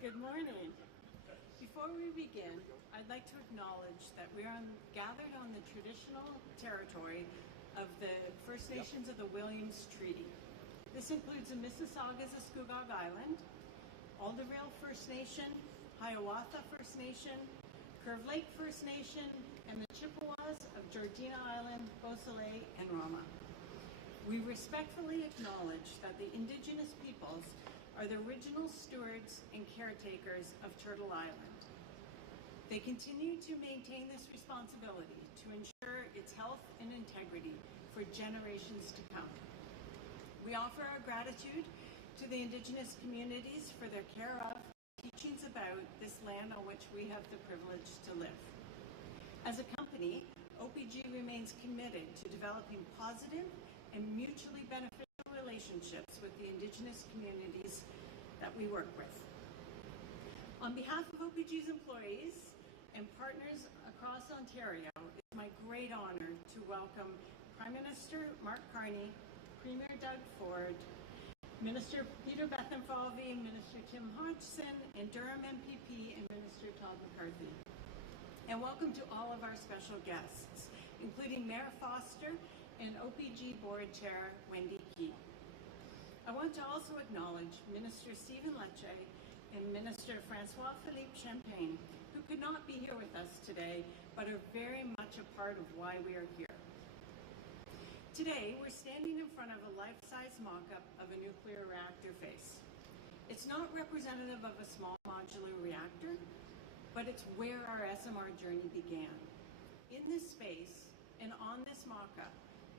Good morning. Before we begin, I'd like to acknowledge that we are gathered on the traditional territory of the First Nations of the Williams Treaty. This includes the Mississaugas of Scugog Island, Alderville First Nation, Hiawatha First Nation, Curve Lake First Nation, and the Chippewas of Georgina Island, Beausoleil, and Rama. We respectfully acknowledge that the Indigenous peoples are the original stewards and caretakers of Turtle Island. They continue to maintain this responsibility to ensure its health and integrity for generations to come. We offer our gratitude to the Indigenous communities for their care of and teachings about this land on which we have the privilege to live. As a company, OPG remains committed to developing positive and mutually beneficial relationships with the Indigenous communities that we work with. On behalf of OPG's employees and partners across Ontario, it's my great honor to welcome Prime Minister Mark Carney, Premier Doug Ford, Minister Peter Bethlenfalvy, Minister Tim Hodgson, and Durham MPP and Minister Todd McCarthy. And welcome to all of our special guests, including Mayor Foster and OPG Board Chair Wendy Key. I want to also acknowledge Minister Stephen Lecce and Minister Francois-Philippe Champagne, who could not be here with us today, but are very much a part of why we are here. Today, we're standing in front of a life-size mock-up of a nuclear reactor face. It's not representative of a small modular reactor, but it's where our SMR journey began. In this space and on this mock-up,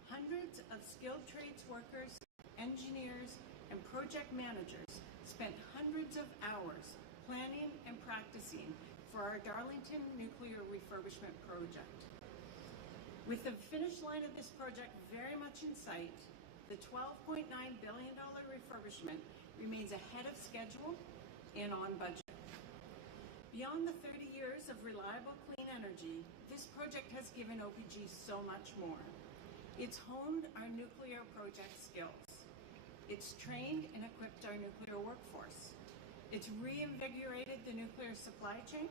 hundreds of skilled trades workers, engineers, and project managers spent hundreds of hours planning and practicing for our Darlington nuclear refurbishment project. With the finish line of this project very much in sight, the $12.9 billion refurbishment remains ahead of schedule and on budget. Beyond the 30 years of reliable clean energy, this project has given OPG so much more. It's honed our nuclear project skills. It's trained and equipped our nuclear workforce. It's reinvigorated the nuclear supply chain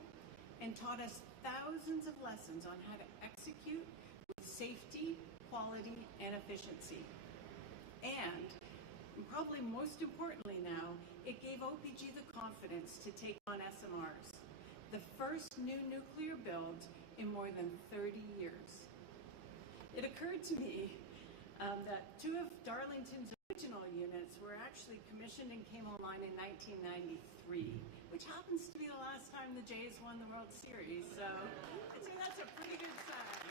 and taught us thousands of lessons on how to execute with safety, quality, and efficiency. And probably most importantly now, it gave OPG the confidence to take on SMRs, the first new nuclear build in more than 30 years. It occurred to me that two of Darlington's original units were actually commissioned and came online in 1993, which happens to be the last time the Jays won the World Series, so I'd say that's a pretty good sign.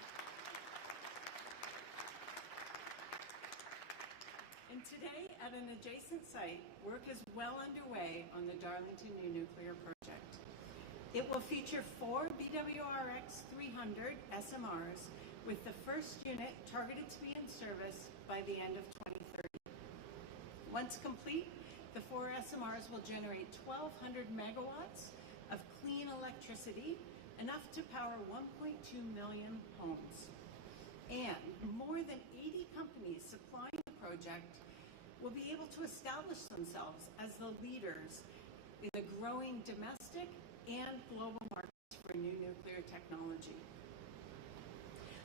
And today, at an adjacent site, work is well underway on the Darlington new nuclear project. It will feature 4 BWRX 300 SMRs, with the first unit targeted to be in service by the end of 2030. Once complete, the 4 SMRs will generate 1,200 megawatts of clean electricity, enough to power 1.2 million homes. And more than 80 companies supplying the project will be able to establish themselves as the leaders in the growing domestic and global markets for new nuclear technology.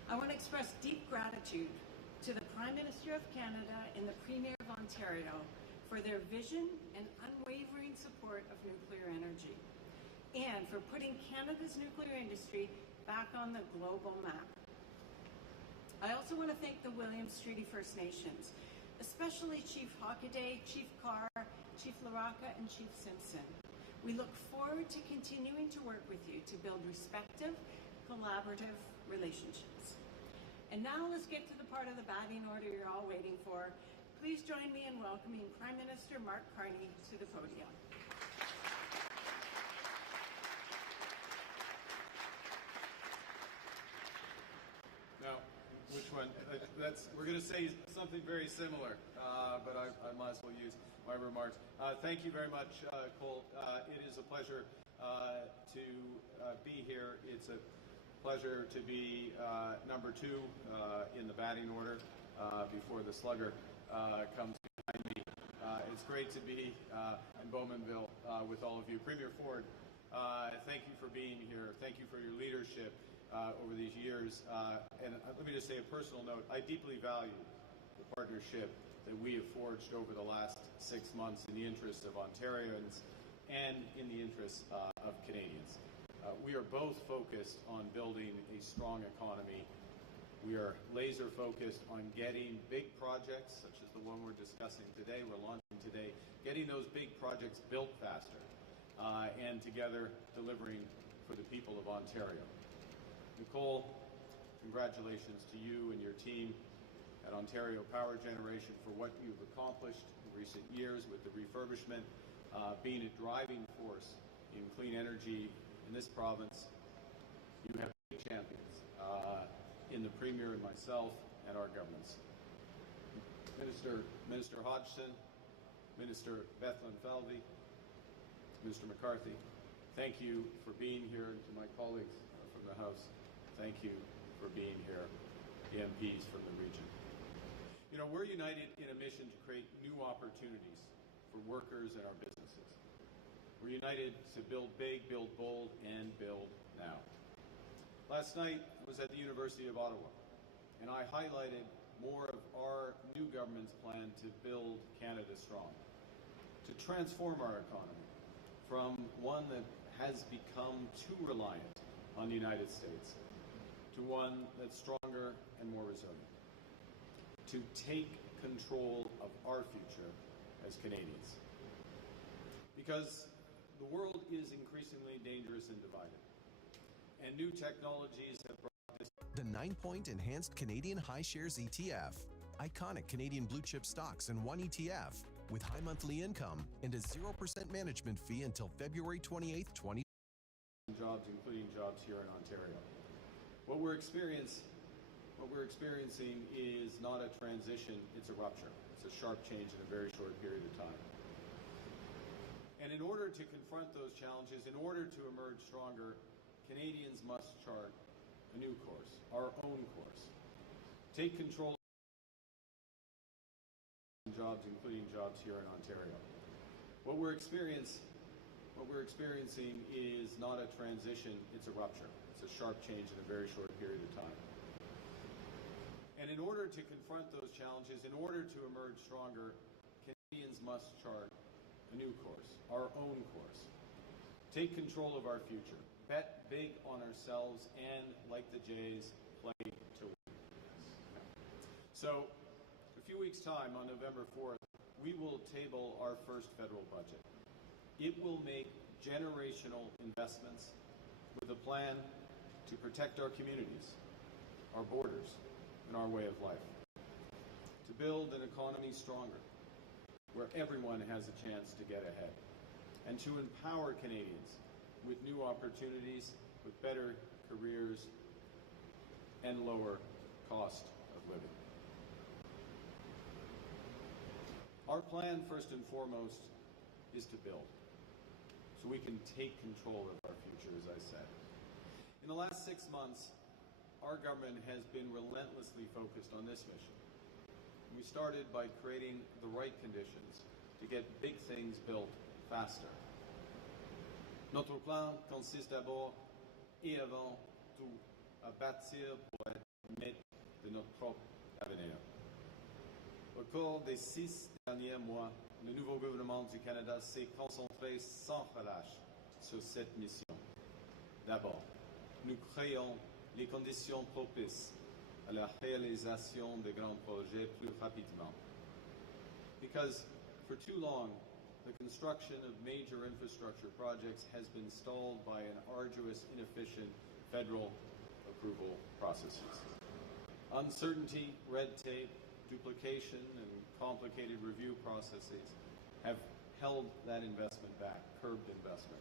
I want to express deep gratitude to the Prime Minister of Canada and the Premier of Ontario for their vision and unwavering support of nuclear energy, and for putting Canada's nuclear industry back on the global map. I also want to thank the Williams Treaty First Nations, especially Chief Hockaday, Chief Carr, Chief Laraka, and Chief Simpson. We look forward to continuing to work with you to build respective, collaborative relationships. And now let's get to the part of the batting order you're all waiting for. Please join me in welcoming Prime Minister Mark Carney to the podium. Now, which one? We're going to say something very similar, but I might as well use my remarks. Thank you very much, Cole. It is a pleasure to be here. It's a pleasure to be number 2 in the batting order before the slugger comes behind me. It's great to be in Bowmanville with all of you. Premier Ford, thank you for being here. Thank you for your leadership over these years. And let me just say a personal note, I deeply value the partnership that we have forged over the last 6 months in the interests of Ontarians and in the interests of Canadians. We are both focused on building a strong economy. We are laser focused on getting big projects, such as the one we're discussing today, we're launching today, getting those big projects built faster, and together delivering for the people of Ontario. Nicole, congratulations to you and your team at Ontario Power Generation for what you've accomplished in recent years with the refurbishment, being a driving force in clean energy in this province. You have big champions in the Premier and myself and our governments. Minister Hodgson, Minister Bethlen Falvey, Mr. McCarthy, thank you for being here, and to my colleagues from the House, thank you for being here, the MPs from the region. You know, we're united in a mission to create new opportunities for workers and our businesses. We're united to build big, build bold, and build now. Last night I was at the University of Ottawa, and I highlighted more of our new government's plan to build Canada strong, to transform our economy from one that has become too reliant on the United States to one that's stronger and more resilient, to take control of our future as Canadians. Because the world is increasingly dangerous and divided, and new technologies have brought this. The 9-point Enhanced Canadian High Shares ETF. Iconic Canadian blue chip stocks in one ETF with high monthly income and a 0% management fee until February 28th, 2020. Jobs, including jobs here in Ontario. What we're experiencing is not a transition, it's a rupture. It's a sharp change in a very short period of time. And in order to confront those challenges, in order to emerge stronger, Canadians must chart a new course, our own course. Take control of jobs, including jobs here in Ontario. What we're experiencing is not a transition, it's a rupture. It's a sharp change in a very short period of time. And in order to confront those challenges, in order to emerge stronger, Canadians must chart a new course, our own course. Take control of our future. Bet big on ourselves and, like the Jays, play to win. So, a few weeks' time, on November 4th, we will table our first federal budget. It will make generational investments with a plan to protect our communities, our borders, and our way of life. To build an economy stronger, where everyone has a chance to get ahead. And to empower Canadians with new opportunities, with better careers, and lower cost of living. Our plan, first and foremost, is to build, so we can take control of our future, as I said. In the last 6 months, our government has been relentlessly focused on this mission. We started by creating the right conditions to get big things built faster. Notre plan consiste d'abord et avant tout à bâtir pour être maître de notre propre avenir. Au cours des 6 derniers mois, le nouveau gouvernement du Canada s'est concentré sans relâche sur cette mission. D'abord, nous créons les conditions propices à la réalisation de grands projets plus rapidement. Because for too long, the construction of major infrastructure projects has been stalled by an arduous, inefficient federal approval processes. Uncertainty, red tape, duplication, and complicated review processes have held that investment back, curbed investment.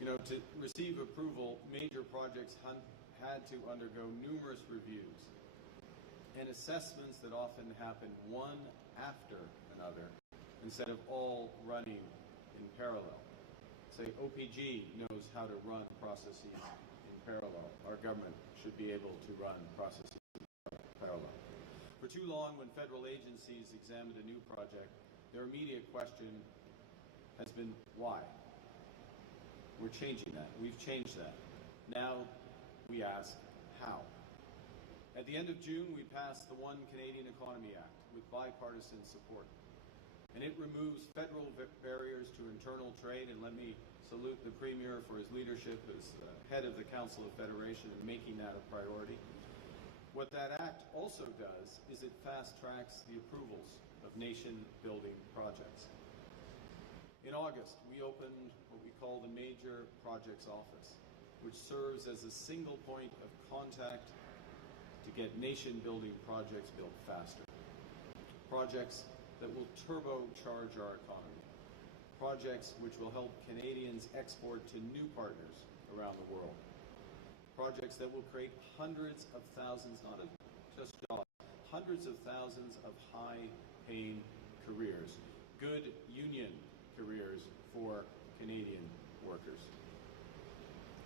You know, to receive approval, major projects had to undergo numerous reviews and assessments that often happen one after another instead of all running in parallel. Say OPG knows how to run processes in parallel. Our government should be able to run processes in parallel. For too long, when federal agencies examined a new project, their immediate question has been why? We're changing that. We've changed that. Now we ask how. At the end of June, we passed the One Canadian Economy Act with bipartisan support. And it removes federal barriers to internal trade, and let me salute the Premier for his leadership as head of the Council of Federation in making that a priority. What that act also does is it fast-tracks the approvals of nation-building projects. In August, we opened what we call the Major Projects Office, which serves as a single point of contact to get nation-building projects built faster. Projects that will turbocharge our economy. Projects which will help Canadians export to new partners around the world. Projects that will create hundreds of thousands, not just jobs, hundreds of thousands of high-paying careers, good union careers for Canadian workers.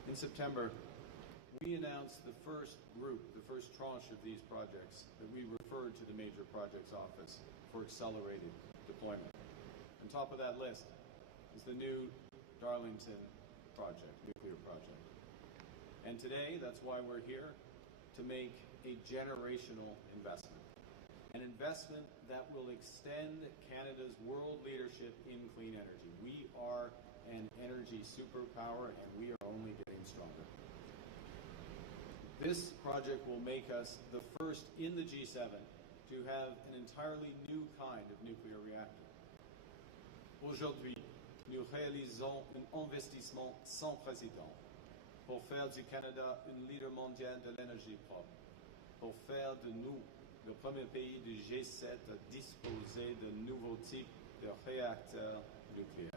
In September, we announced the first group, the first tranche of these projects that we referred to the Major Projects Office for accelerated deployment. On top of that list is the new Darlington project, nuclear project. And today, that's why we're here, to make a generational investment. An investment that will extend Canada's world leadership in clean energy. We are an energy superpower, and we are only getting stronger. This project will make us the first in the G7 to have an entirely new kind of nuclear reactor. Aujourd'hui, nous réalisons un investissement sans précédent pour faire du Canada un leader mondial de l'énergie propre, pour faire de nous le premier pays du G7 à disposer de nouveaux types de réacteurs nucléaires.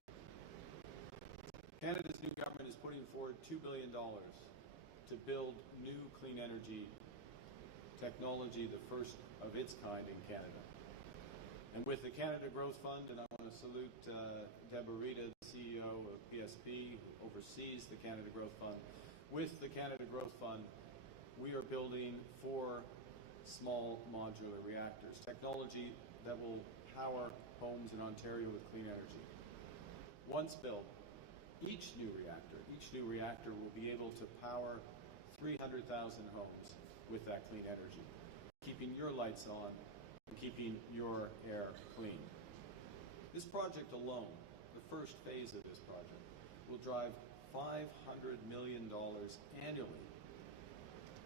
Canada's new government is putting forward $2 billion to build new clean energy technology, the first of its kind in Canada. And with the Canada Growth Fund, and I want to salute Deborah Rita, the CEO of PSP, who oversees the Canada Growth Fund. With the Canada Growth Fund, we are building 4 small modular reactors, technology that will power homes in Ontario with clean energy. Once built, each new reactor will be able to power 300,000 homes with that clean energy, keeping your lights on and keeping your air clean. This project alone, the first phase of this project, will drive $500 million annually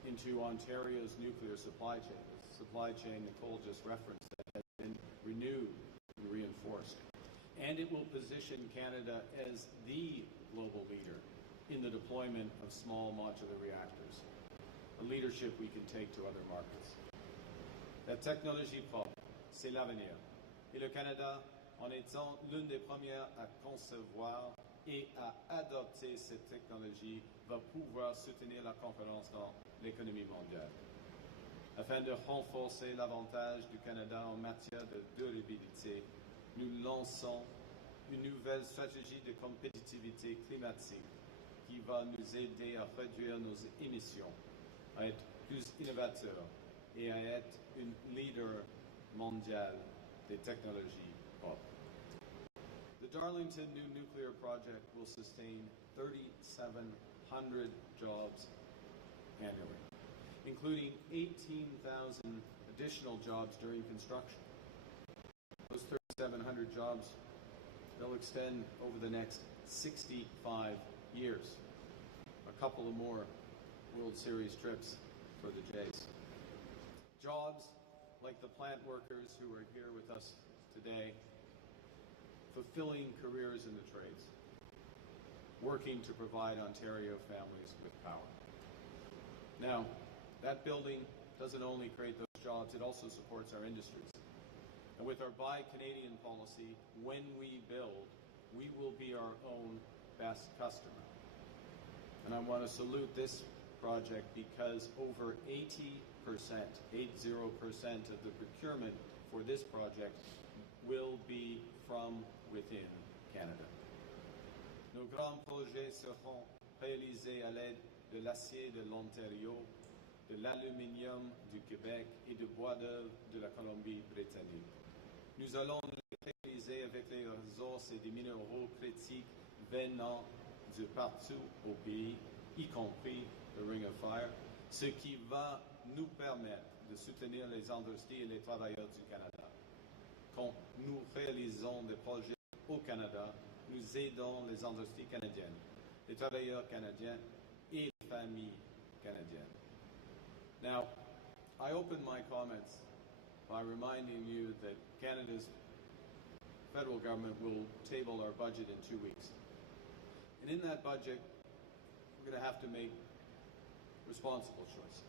into Ontario's nuclear supply chain. The supply chain Nicole just referenced that has been renewed and reinforced. And it will position Canada as the global leader in the deployment of small modular reactors, a leadership we can take to other markets. La technologie propre, c'est l'avenir. Et le Canada, en étant l'une des premières à concevoir et à adopter cette technologie, va pouvoir soutenir la concurrence dans l'économie mondiale. Afin de renforcer l'avantage du Canada en matière de durabilité, nous lançons une nouvelle stratégie de compétitivité climatique qui va nous aider à réduire nos émissions, à être plus innovateurs et à être une leader mondial des technologies propres. The Darlington new nuclear project will sustain 3,700 jobs annually, including 18,000 additional jobs during construction. Those 3,700 jobs, they'll extend over the next 65 years. A couple of more World Series trips for the Jays. Jobs like the plant workers who are here with us today, fulfilling careers in the trades, working to provide Ontario families with power. Now, that building doesn't only create those jobs, it also supports our industries. And with our Buy Canadian policy, when we build, we will be our own best customer. And I want to salute this project because over 80% of the procurement for this project will be from within Canada. Nos grands projets seront réalisés à l'aide de l'acier de l'Ontario, de l'aluminium du Québec et du bois d'œuvre de la Colombie-Britannique. Nous allons les réaliser moderniser avec les ressources et des minéraux critiques venant de partout au pays, y compris le Ring of Fire, ce qui va nous permettre de soutenir les industries et les travailleurs du Canada. Quand nous réalisons des projets au Canada, nous aidons les industries canadiennes, les travailleurs canadiens et les familles canadiennes. Now, I open my comments by reminding you that Canada's federal government will table our budget in 2 weeks. And in that budget, we're going to have to make responsible choices,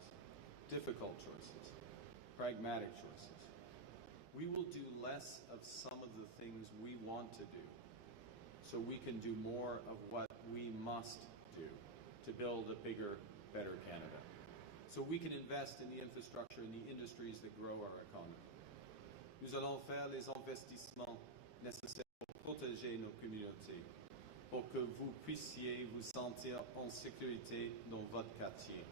difficult choices, pragmatic choices. We will do less of some of the things we want to do so we can do more of what we must do to build a bigger, better Canada. So we can invest in the infrastructure and the industries that grow our economy. Nous allons faire les investissements nécessaires pour protéger nos communautés, pour que vous puissiez vous sentir en sécurité dans votre quartier.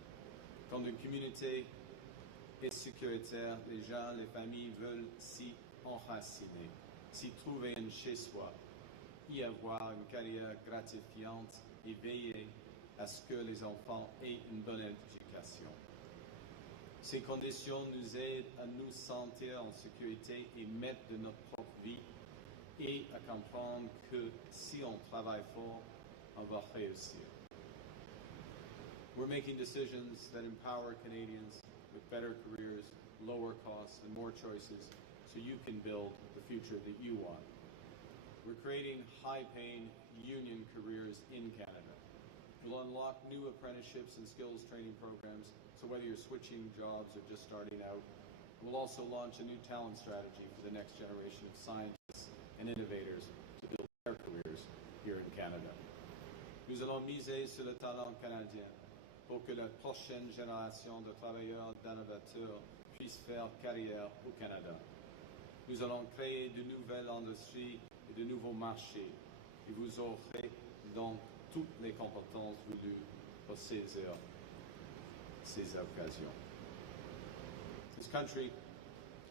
Quand une communauté est sécuritaire, les gens, les familles veulent s'y enraciner, s'y trouver un chez-soi, y avoir une carrière gratifiante et veiller à ce que les enfants aient une bonne éducation. Ces conditions nous aident à nous sentir en sécurité et maîtres de notre propre vie et à comprendre que si on travaille fort, on va réussir. We're making decisions that empower Canadians with better careers, lower costs, and more choices so you can build the future that you want. We're creating high-paying union careers in Canada. We'll unlock new apprenticeships and skills training programs, so whether you're switching jobs or just starting out. We'll also launch a new talent strategy for the next generation of scientists and innovators to build their careers here in Canada. Nous allons miser sur le talent canadien pour que la prochaine génération de travailleurs d'innovateurs puisse faire carrière au Canada. Nous allons créer de nouvelles industries et de nouveaux marchés, et vous aurez donc toutes les compétences voulues pour saisir ces occasions. This country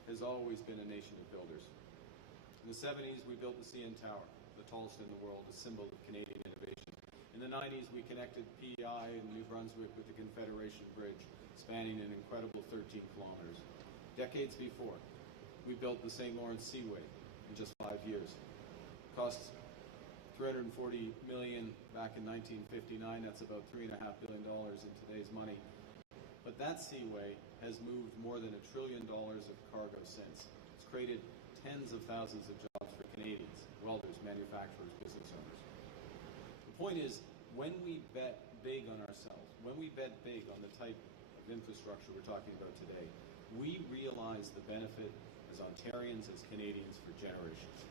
has always been a nation of builders. In the 70s, we built the CN Tower, the tallest in the world, a symbol of Canadian innovation. In the 90s, we connected PEI in New Brunswick with the Confederation Bridge, spanning an incredible 13 kilometers. Decades before, we built the St. Lawrence Seaway in just 5 years. It cost $340 million back in 1959. That's about $3.5 billion in today's money. But that seaway has moved more than $1 trillion of cargo since. It's created tens of thousands of jobs for Canadians, welders, manufacturers, business owners. The point is, when we bet big on ourselves, when we bet big on the type of infrastructure we're talking about today, we realize the benefit as Ontarians, as Canadians for generations.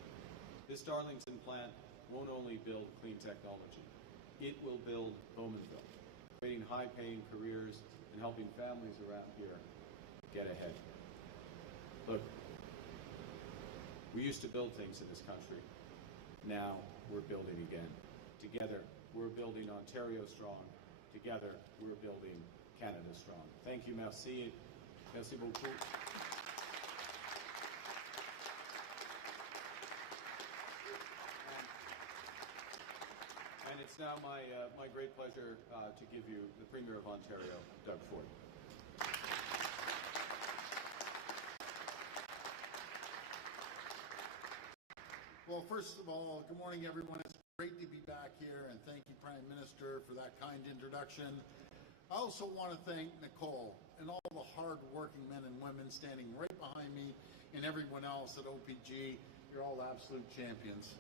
This Darlington plant won't only build clean technology, it will build Bowmanville, creating high-paying careers and helping families around here get ahead. Look, we used to build things in this country. Now we're building again. Together, we're building Ontario strong. Together, we're building Canada strong. Thank you, merci. Merci beaucoup. And it's now my great pleasure to give you the Premier of Ontario, Doug Ford. Well, first of all, good morning, everyone. It's great to be back here, and thank you, Prime Minister, for that kind introduction. I also want to thank Nicole and all the hard-working men and women standing right behind me and everyone else at OPG. You're all absolute champions.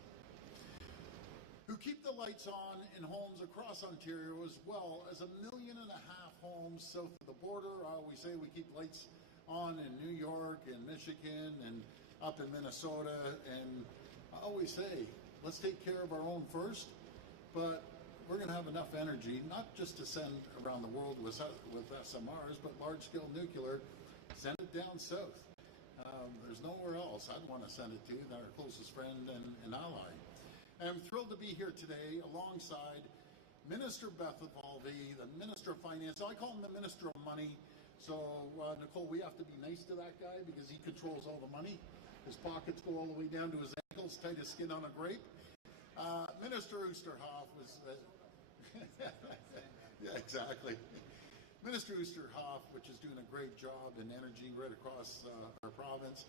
Who keep the lights on in homes across Ontario, as well as 1.5 million homes south of the border. I always say we keep lights on in New York and Michigan and up in Minnesota, and I always say, let's take care of our own first, but we're going to have enough energy, not just to send around the world with SMRs, but large-scale nuclear, send it down south. There's nowhere else I'd want to send it to than our closest friend and ally. I'm thrilled to be here today alongside Minister Beth Evalvi, the Minister of Finance. I call him the Minister of Money. So, Nicole, we have to be nice to that guy because he controls all the money. His pockets go all the way down to his ankles, tight as skin on a grape. Minister Oosterhoff was... yeah, exactly. Minister Oosterhoff, which is doing a great job in energy right across our province.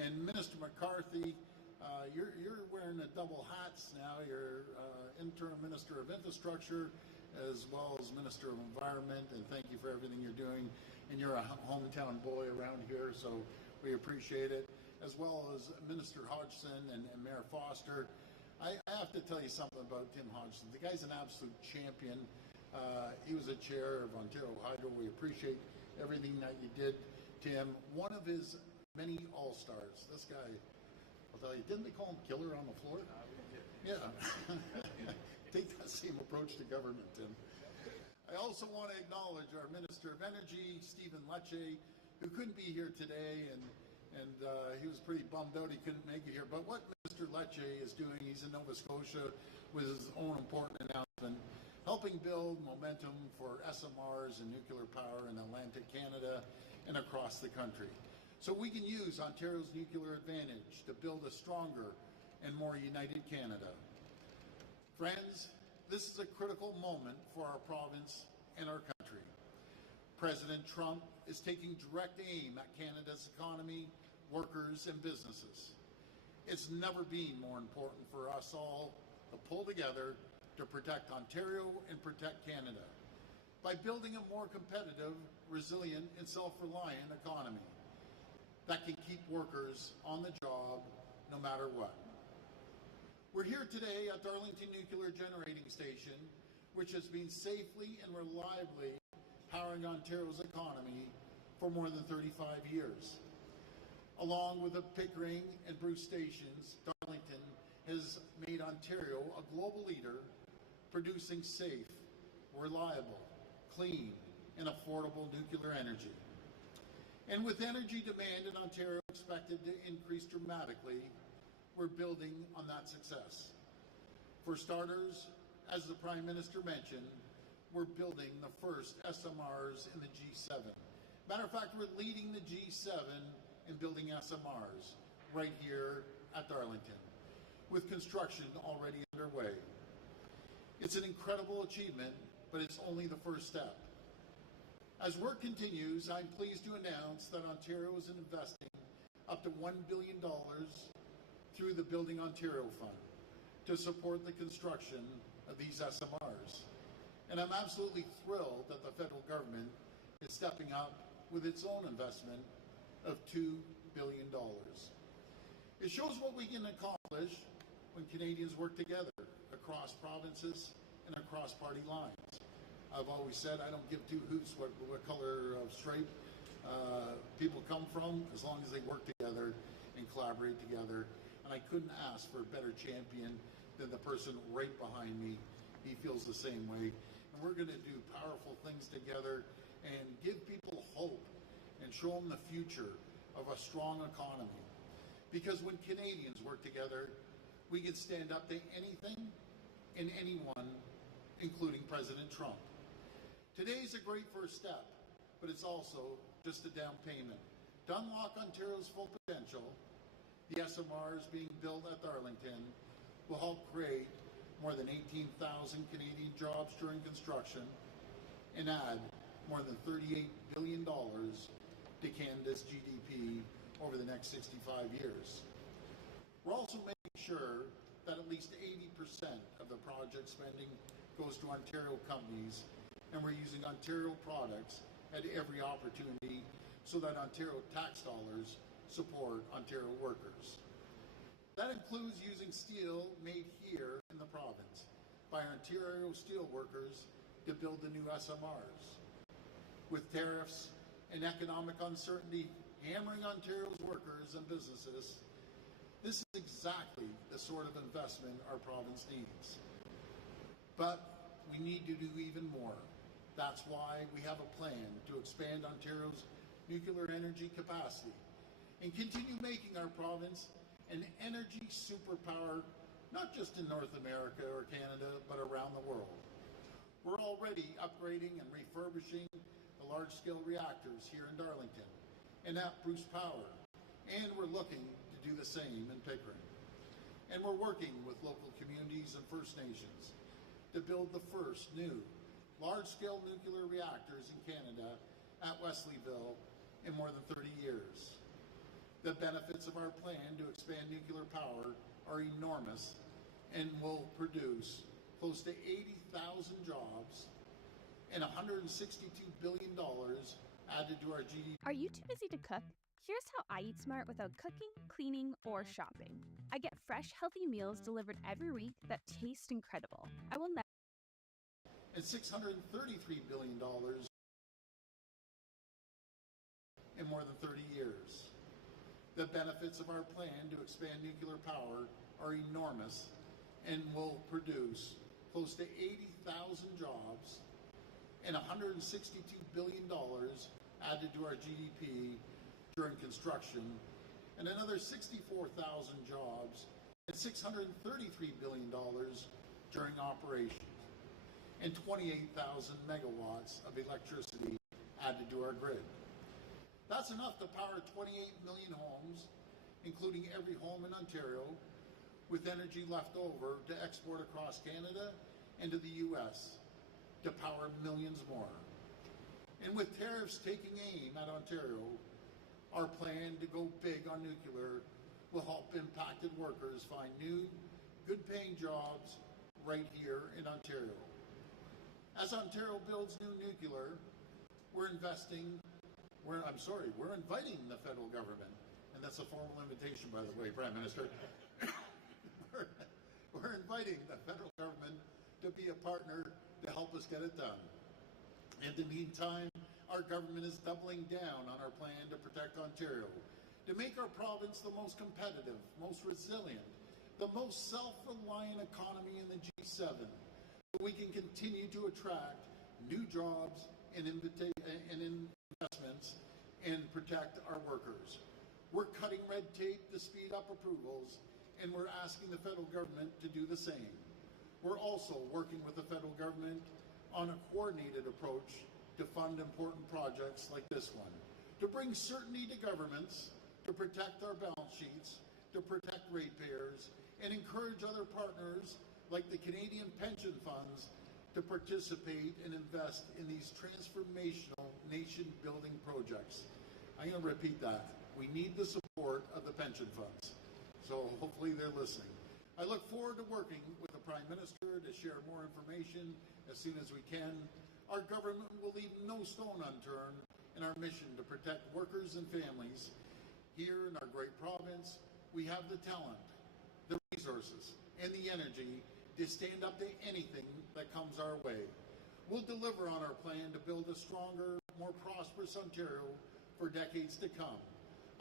And Minister McCarthy, you're wearing a double hats now. You're interim Minister of Infrastructure as well as Minister of Environment, and thank you for everything you're doing. And you're a hometown boy around here, so we appreciate it. As well as Minister Hodgson and Mayor Foster. I have to tell you something about Tim Hodgson. The guy's an absolute champion. He was a chair of Ontario Hydro. We appreciate everything that you did, Tim. One of his many all-stars. This guy, I'll tell you, didn't they call him killer on the floor? Yeah. Take that same approach to government, Tim. I also want to acknowledge our Minister of Energy, Stephen Lecce, who couldn't be here today, and he was pretty bummed out he couldn't make it here. But what Mr. Lecce is doing, he's in Nova Scotia with his own important announcement, helping build momentum for SMRs and nuclear power in Atlantic Canada and across the country. So we can use Ontario's nuclear advantage to build a stronger and more united Canada. Friends, this is a critical moment for our province and our country. President Trump is taking direct aim at Canada's economy, workers, and businesses. It's never been more important for us all to pull together to protect Ontario and protect Canada by building a more competitive, resilient, and self-reliant economy that can keep workers on the job no matter what. We're here today at Darlington Nuclear Generating Station, which has been safely and reliably powering Ontario's economy for more than 35 years. Along with the Pickering and Bruce stations, Darlington has made Ontario a global leader, producing safe, reliable, clean, and affordable nuclear energy. And with energy demand in Ontario expected to increase dramatically, we're building on that success. For starters, as the Prime Minister mentioned, we're building the first SMRs in the G7. Matter of fact, we're leading the G7 in building SMRs right here at Darlington, with construction already underway. It's an incredible achievement, but it's only the first step. As work continues, I'm pleased to announce that Ontario is investing up to $1 billion through the Building Ontario Fund to support the construction of these SMRs. And I'm absolutely thrilled that the federal government is stepping up with its own investment of $2 billion. It shows what we can accomplish when Canadians work together across provinces and across party lines. I've always said I don't give two hoots what color of stripe people come from, as long as they work together and collaborate together. And I couldn't ask for a better champion than the person right behind me. He feels the same way. And we're going to do powerful things together and give people hope and show them the future of a strong economy. Because when Canadians work together, we can stand up to anything and anyone, including President Trump. Today's a great first step, but it's also just a down payment. To unlock Ontario's full potential, the SMRs being built at Darlington will help create more than 18,000 Canadian jobs during construction and add more than $38 billion to Canada's GDP over the next 65 years. We're also making sure that at least 80% of the project spending goes to Ontario companies, and we're using Ontario products at every opportunity so that Ontario tax dollars support Ontario workers. That includes using steel made here in the province by Ontario steel workers to build the new SMRs. With tariffs and economic uncertainty hammering Ontario's workers and businesses, this is exactly the sort of investment our province needs. But we need to do even more. That's why we have a plan to expand Ontario's nuclear energy capacity and continue making our province an energy superpower, not just in North America or Canada, but around the world. We're already upgrading and refurbishing the large-scale reactors here in Darlington and at Bruce Power, and we're looking to do the same in Pickering. And we're working with local communities and First Nations to build the first new large-scale nuclear reactors in Canada at Wesleyville in more than 30 years. The benefits of our plan to expand nuclear power are enormous and will produce close to 80,000 jobs and $162 billion added to our GDP. Are you too busy to cook? Here's how I eat smart without cooking, cleaning, or shopping. I get fresh, healthy meals delivered every week that taste incredible. I will never. And $633 billion in more than 30 years. The benefits of our plan to expand nuclear power are enormous and will produce close to 80,000 jobs and $162 billion added to our GDP during construction, and another 64,000 jobs and $633 billion during operations, and 28,000 megawatts of electricity added to our grid. That's enough to power 28 million homes, including every home in Ontario, with energy left over to export across Canada and to the US to power millions more. And with tariffs taking aim at Ontario, our plan to go big on nuclear will help impacted workers find new, good-paying jobs right here in Ontario. As Ontario builds new nuclear, we're inviting the federal government, and that's a formal invitation, by the way, Prime Minister. We're inviting the federal government to be a partner to help us get it done. In the meantime, our government is doubling down on our plan to protect Ontario, to make our province the most competitive, most resilient, the most self-reliant economy in the G7, so we can continue to attract new jobs and investments and protect our workers. We're cutting red tape to speed up approvals, and we're asking the federal government to do the same. We're also working with the federal government on a coordinated approach to fund important projects like this one, to bring certainty to governments, to protect our balance sheets, to protect ratepayers, and encourage other partners like the Canadian pension funds to participate and invest in these transformational nation-building projects. I'm going to repeat that. We need the support of the pension funds. So hopefully they're listening. I look forward to working with the Prime Minister to share more information as soon as we can. Our government will leave no stone unturned in our mission to protect workers and families. Here in our great province, we have the talent, the resources, and the energy to stand up to anything that comes our way. We'll deliver on our plan to build a stronger, more prosperous Ontario for decades to come.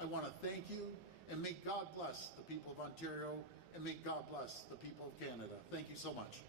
I want to thank you, and may God bless the people of Ontario, and may God bless the people of Canada. Thank you so much.